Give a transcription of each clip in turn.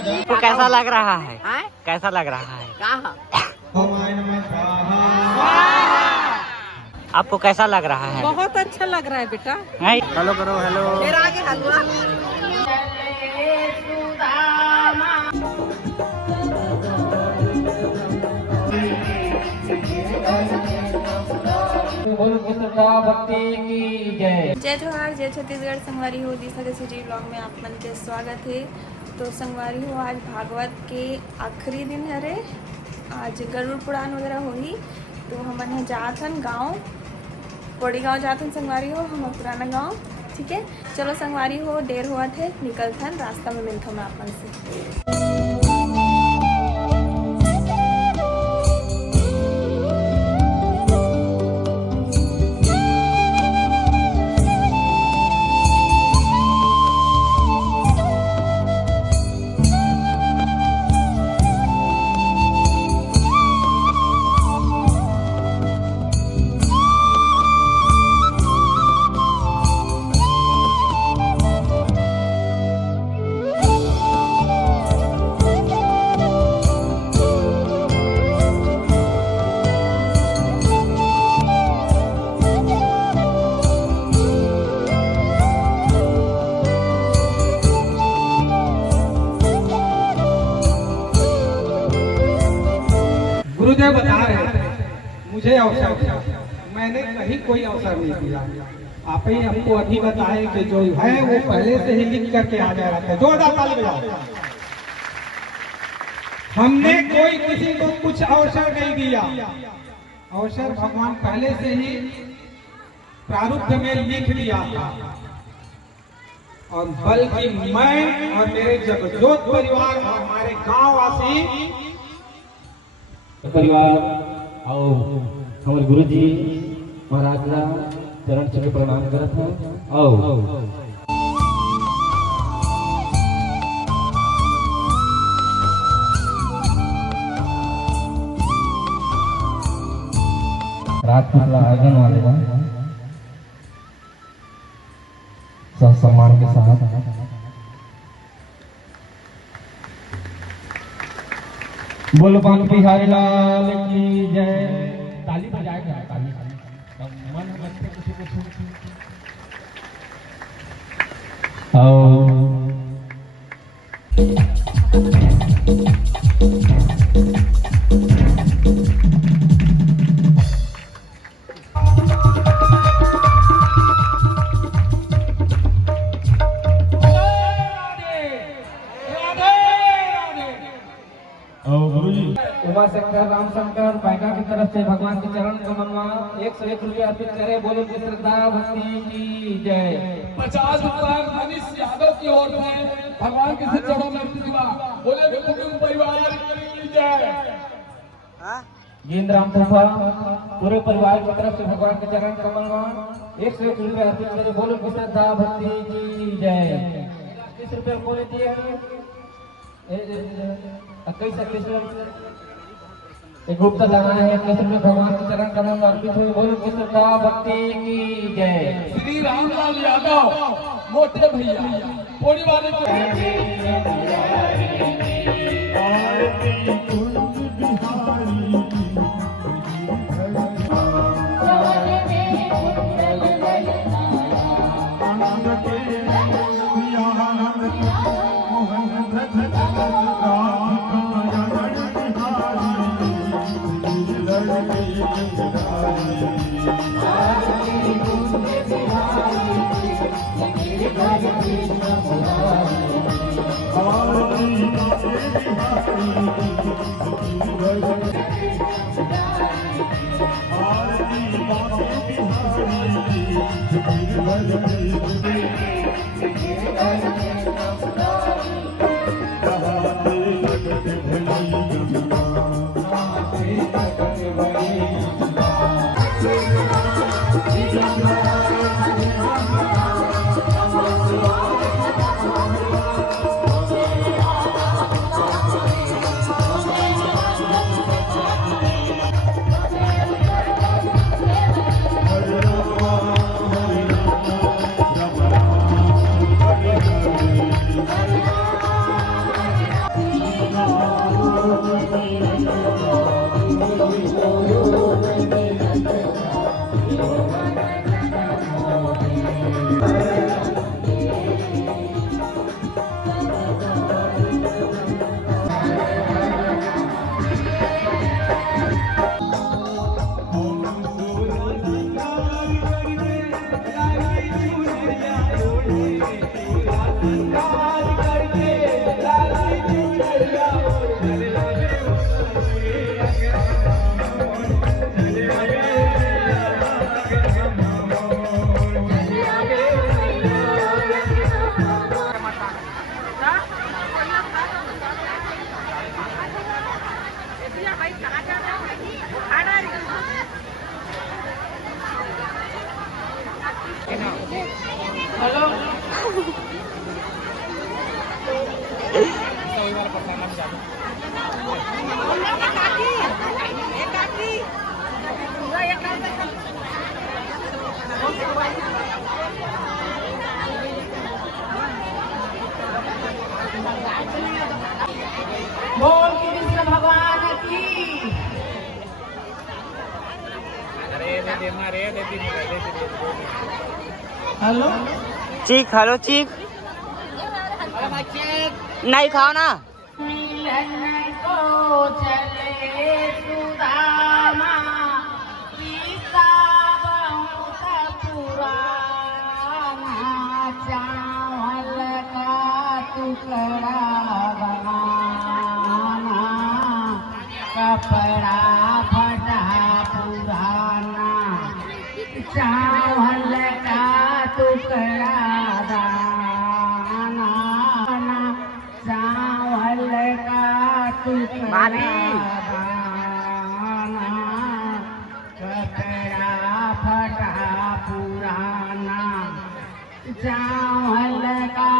आपको कैसा लग रहा है? कैसा लग रहा है? आपको कैसा लग रहा है? बहुत अच्छा लग रहा है बेटा। हेलो करो, हेलो। फिर आगे हलवा। जय जोहार, जय छत्तीसगढ़। संगवारी हो दिशा के सिटी ब्लॉग में आप मन के स्वागत है। तो संगवारी हो आज भागवत के आखिरी दिन हरे, आज गरुड़ पुराण वगैरह होही। तो हमन यहाँ जाथन गाँव, पौड़ी गाँव जाथन संगवारी हो, हम पुराना गाँव। ठीक है, चलो संगवारी हो, देर हुआ थे, निकलथन, रास्ता में मिलथन आपन से। गुरुदेव बता रहे थे मुझे अवसर दिया, मैंने कहीं कोई अवसर नहीं दिया। आप ही हमको अभी बताएं कि जो है वो पहले से ही लिख करके आ जा रहा था। जोरदार ताली बजाओ। हमने कोई किसी को कुछ अवसर नहीं दिया, अवसर भगवान पहले से ही प्रारूप में लिख दिया था। और बल्कि मैं और मेरे जगजोत परिवार और हमारे गांव वासी परिवार और हमारे गुरु जी महाराज का चरण छू प्रणाम करत है। और रात को आयोजन वाले सम्मान के साथ बोलो पान बिहारी लाल की जय। ताली बजाएगा, ताली मन बच्चे कुछ उमा शंकर राम शंकर पायका की तरफ से भगवान के चरण कमल में 101 रुपये अर्पित करे। बोलो की श्रद्धा भक्ति की जय। 50 रुपये मनीष यादव की ओर से भगवान के चरणों में अर्पित हुआ। बोले कुटुंब परिवार की जय। गेंद्र राम थपा पूरे परिवार की तरफ से भगवान के चरण कमल में 101 रुपये अर्पित करे। बोलो की श्रद्धा भक्ति की जय। 30 रुपये बोले दिए 21 एक गुप्त दाना है। 21 रुपये भगवान के चरण कमल में अर्पित हुए। बोलो की श्रद्धा भक्ति की जय। श्री रामलाल यादव मोटे भैया पौड़ी वाले बोल कृष्ण भगवान की। हेलो चीख हेलो चीख नहीं खाओ ना। को चले सुदामा पिता बहुत पुराना चावल का टुकड़ा बनाना कपड़ा फटा पुराना चावल का टुकड़ा दाना चावल का टुकड़ा दाना कपड़ा फटा पुराना चावल का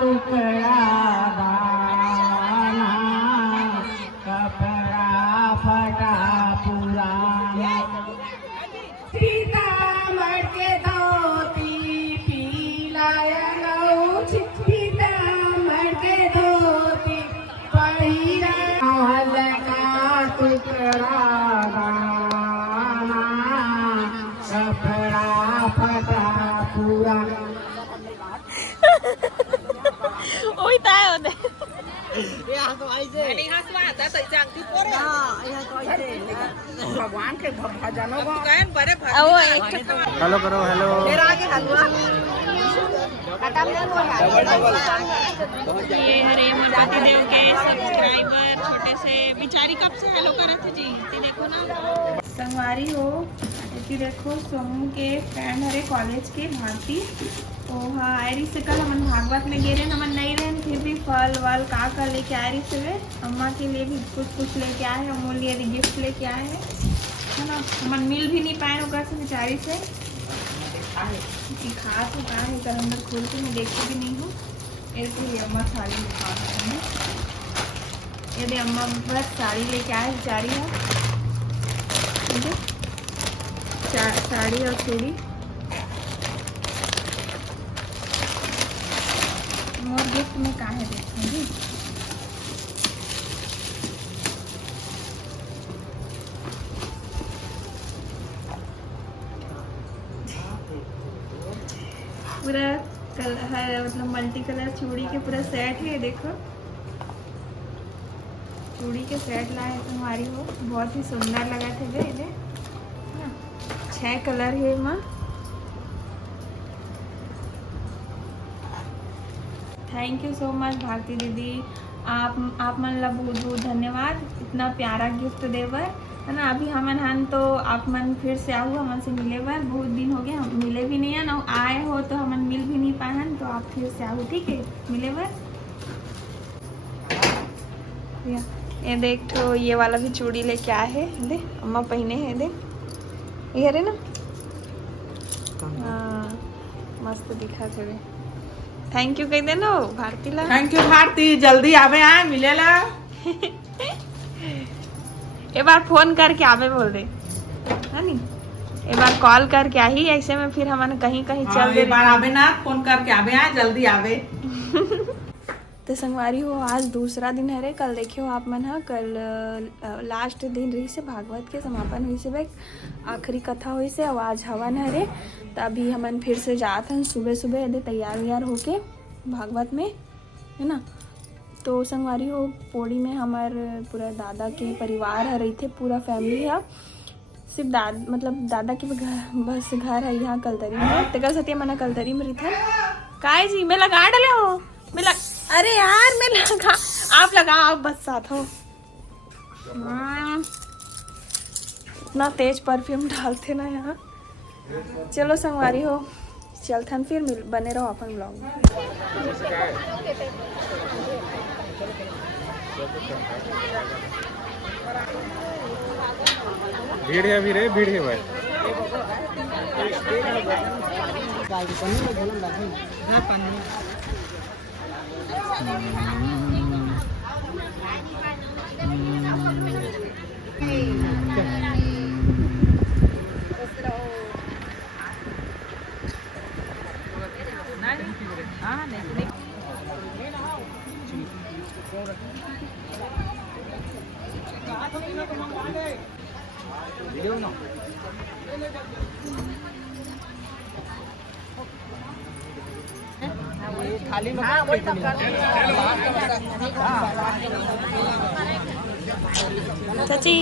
टुकड़ा दाना कपड़ा फटा पुराना पीताम्बर के धोती पीला अंगूठी पीताम्बर के धोती पहिरा चावल का टुकड़ा दाना कपड़ा फटा पुराना ओई ताय होते भगवान के भजनों को बड़े हेलो करो हेलो। आगे हलवा ये हरे माता देव के सब्सक्राइबर छोटे से बिचारी कब से हेलो करत थे जी ते देखो ना संगवारी हो कि देखो सोमू के फ्रेंड हरे कॉलेज के भारती तो हाँ आए रही से कल हम भागवत में गे रहे हम नहीं रहे फिर भी फल वल का लेके आए रही से अम्मा के लिए भी कुछ लेके आए अमूल लिए भी गिफ्ट लेके आए हैं है ना हम मिल भी नहीं पाए ओकर से बेचारी से खास हो कहा है कल अंदर खोल के मैं देखती भी नहीं हूँ ऐसे ही अम्मा साड़ी दिखा रहे हैं यदि अम्मा बस साड़ी लेके आए बेचारी है साड़ी और चूड़ी और गिफ्ट में कहा है देखूंगी पूरा कलर मतलब मल्टी कलर चूड़ी के पूरा सेट है देखो चूड़ी के सेट लाए तुम्हारी हो बहुत ही सुंदर लगा थे वे 6 कलर है माँ thank you so much Bharti दीदी आप मन ला बहुत बहुत धन्यवाद इतना प्यारा गिफ्ट देवर है ना अभी हमन हन तो आप मन फिर से आओ हमन से मिले बर बहुत दिन हो गए हम मिले भी नहीं है ना आए हो तो हमन मिल भी नहीं पाए हन तो आप फिर से आओ ठीक है मिले बर ये देख तो ये वाला भी चूड़ी लेके आए है दे अम्मा पहने है दे ये रे ना हाँ मस्त दिखा थे थैंक यू कह देना भारती ला थैंक यू भारती जल्दी आवे आए मिलेला एक बार फोन करके आवे बोल दे है नी एक बार कॉल करके आई ऐसे में फिर हम कहीं कहीं चल दे बार आवे ना फोन करके आवे आए जल्दी आवे तो संगवारी हो आज दूसरा दिन है रे कल देखियो आप मन हा कल लास्ट दिन रही से भागवत के समापन हुई से बे आखिरी कथा हुई से और आज हवन है रे तो अभी हमन फिर से जाते हैं सुबह सुबह यदि तैयार व्यार होके भागवत में है ना तो संगवारी हो पौड़ी में हमारे पूरा दादा के परिवार है रही थे पूरा फैमिली है सिर्फ दादा के बस घर है यहाँ कलतरी में तो कल सत्य मना कलतरी में रही था काय जी मैं लगा डाले हो अरे यार मैं लगा आप बस साथ हो इतना तेज परफ्यूम डालते ना यहाँ चलो संगवारी हो चलथन फिर बने रहो अपन ब्लॉग में भीड़ है अभी रे भीड़ है भाई चाची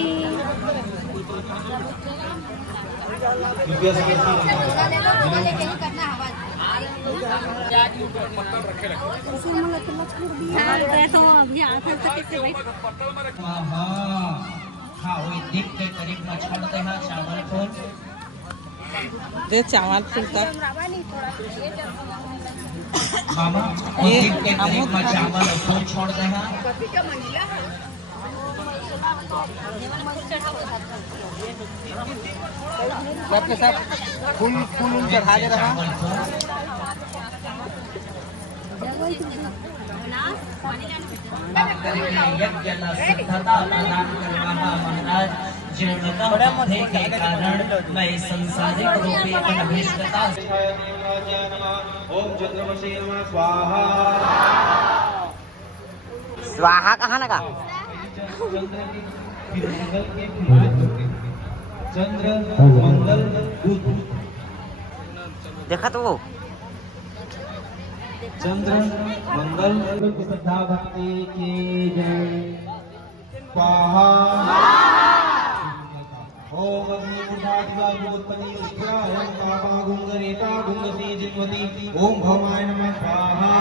दे चावल फुलता मामा दीप के करीब में चावल फूल छोड़ दे हैं सबके सब फूल फूल चढ़ा दे रहा यज्ञ सिद्धता प्रदान करना महाराज जीर्णता के कारण मैं संसारिक रूपी अभिष्टता ओम चंद्रमसे नमः स्वाहा स्वाहा कहाँ लगा? चंद्र मंगल बुध देखा तो वो चंद्र मंगल श्रद्धा भक्ति की जय स्वाहा ओम अग्निपुटादिवागोत्पत्ति उत्थाय पापा गुंगरेता गुंगसी जिन्वती ओम भवाय नमः स्वाहा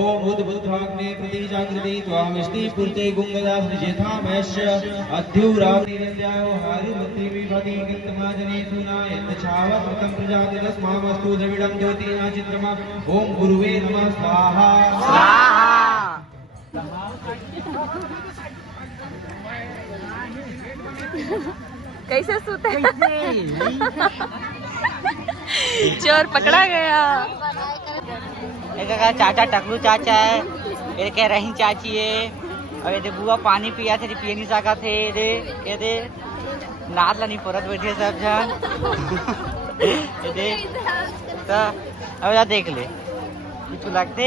ओम बुद्धबुद्धाग्ने प्रतिजागृति त्वामिष्टि पूर्ते गुंगदा सृजेथा मैश्य अध्युराग्निरद्यायो हारिमति विभति किन्तमाजने सुनाय तछावत प्रथम प्रजाति रस्मामस्तु द्रविडं ज्योतिना चित्रमा ओम गुरुवे नमः स्वाहा कैसे सूते चोर पकड़ा गया। एक कहा चाचा टकलू चाचा है, एक कह रही चाची है, और ये बुआ पानी पिया थे पिए नहीं सका थे ये दे नाद ला नहीं परत बैठे सब जान ये दे तो अब जा देख ले कुछ लगते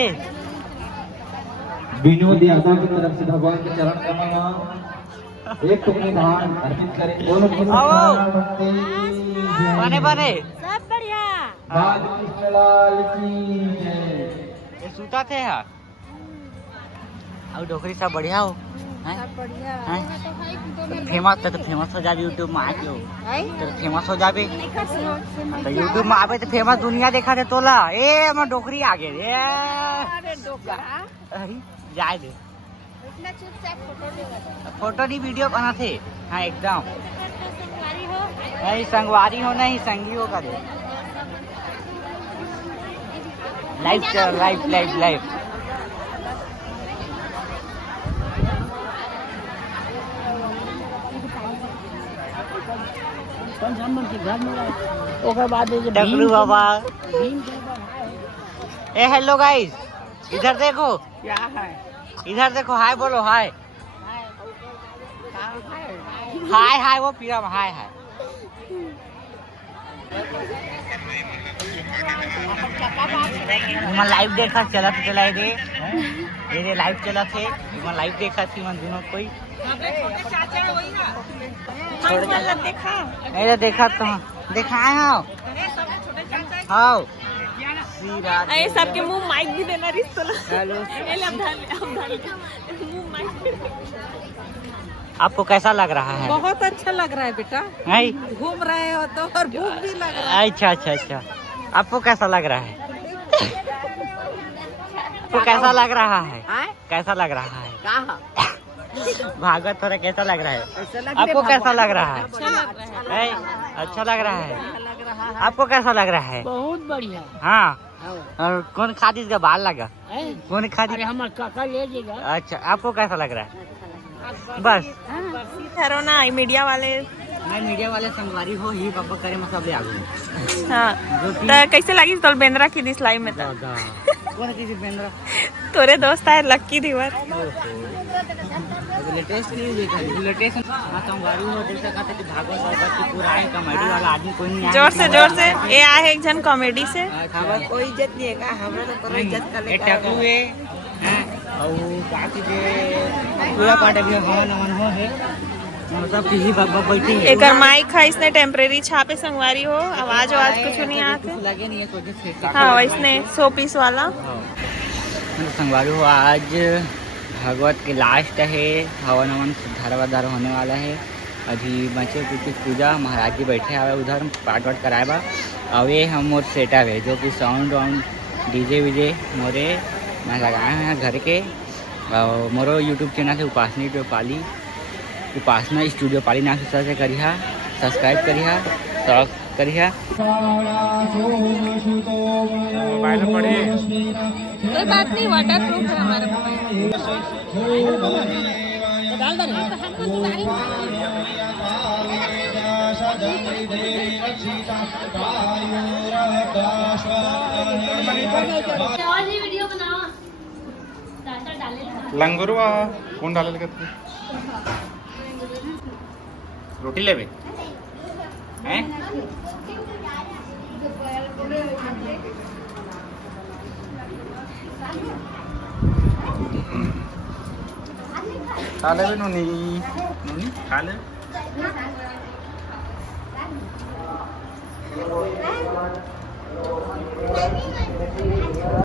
विनोद यादव की तरफ से भगवान के चरण कमल में एक टुकड़ी धान अर्पित करें बोलो बने बने सब बढ़िया। बाल कृष्णलाल की जय। ये सूता थे यार और डोकरी सब बढ़िया हो फेमस तो फेमस हो जाबे यूट्यूब में आके हो तो फेमस हो जाबे तो यूट्यूब में आवे तो फेमस दुनिया देखा दे तोला ए मैं डोकरी आगे रे अरे जाए दे फोटो नहीं वीडियो बना थे हाँ एकदम नहीं संगवारी हो नहीं संगी हो करे लाइव चल लाइव लाइव लाइव डगलू बाबा ए हेलो गाइस इधर देखो क्या है इधर देखो हाय बोलो हाय हाय हाय वो पीरा हाय हाय मैं लाइव देखा चला तो चला दे ये लाइव चला थे मैं लाइव देखा थी मैं दोनों कोई देखा देखा तो दिखाए हाँ अरे सबके मुंह माइक भी देना रिश्ता हेलो मुंह माइक आपको कैसा लग रहा है? बहुत अच्छा लग रहा है बेटा नहीं घूम रहे हो तो और भूख भी लग रहा है। अच्छा अच्छा अच्छा आपको कैसा लग रहा है? आपको कैसा लग रहा है? कैसा लग रहा है? कहाँ भागवत थोड़ा कैसा लग रहा है? आपको कैसा लग रहा है? अच्छा लग रहा है। आपको कैसा लग रहा है? बहुत बढ़िया। हाँ और कौन खाद इसका बाल लगा? कौन खाद? हमारे काका ले जाएगा। अच्छा आपको कैसा लग रहा है? बस ठहरो ना मीडिया वाले मैं मीडिया वाले संगवारी हो ही पापा करे मैं सब ले आगू हाँ तो कैसे लगी तोल बेंद्रा की दिस लाइव में तो कौन किसी बेंद्रा तोरे दोस्त है लक्की दीवर लेटेस्ट न्यूज़ देखा लेटेस्ट संगवारी हो देख सका था कि भागवत बाबा की पूरा है कॉमेडी वाला आदमी कोई नहीं जोर से ये आए एक जन कॉमेडी से खबर कोई इज्जत नहीं है का हमरा तो करो इज्जत कर ले टकलू है और बाकी जे पूरा पार्ट अभी हवा नमन हो है और सब टीवी बाबा बैठी है एक माइक है इसने टेम्परेरी छापे संगवारी हो आवाज कुछ नहीं आते कुछ लगे नहीं है कोई से हाँ इसने 100 पीस वाला संगवारी हो आज भगवत के लास्ट है हवन हवन धारा होने वाला है। अभी बचे कुछ पूजा महाराज जी बैठे हुए उधर पाठ वाट कराए बा और ये हम मोर सेटअप है जो कि साउंड वाउंड डीजे वीजे मोरे मैं लगाए हैं घर के और मोरो यूट्यूब चैनल है उपासना स्टूडियो पाली नाम से सर्च करिहा सब्सक्राइब करिहा सब करिहा। कोई बात नहीं वाटर प्रूफ है हमारा वीडियो बनाओ लंगरुआ कौन डाले के रोटी लेवे हैं खा ले नूनी नूनी खा ले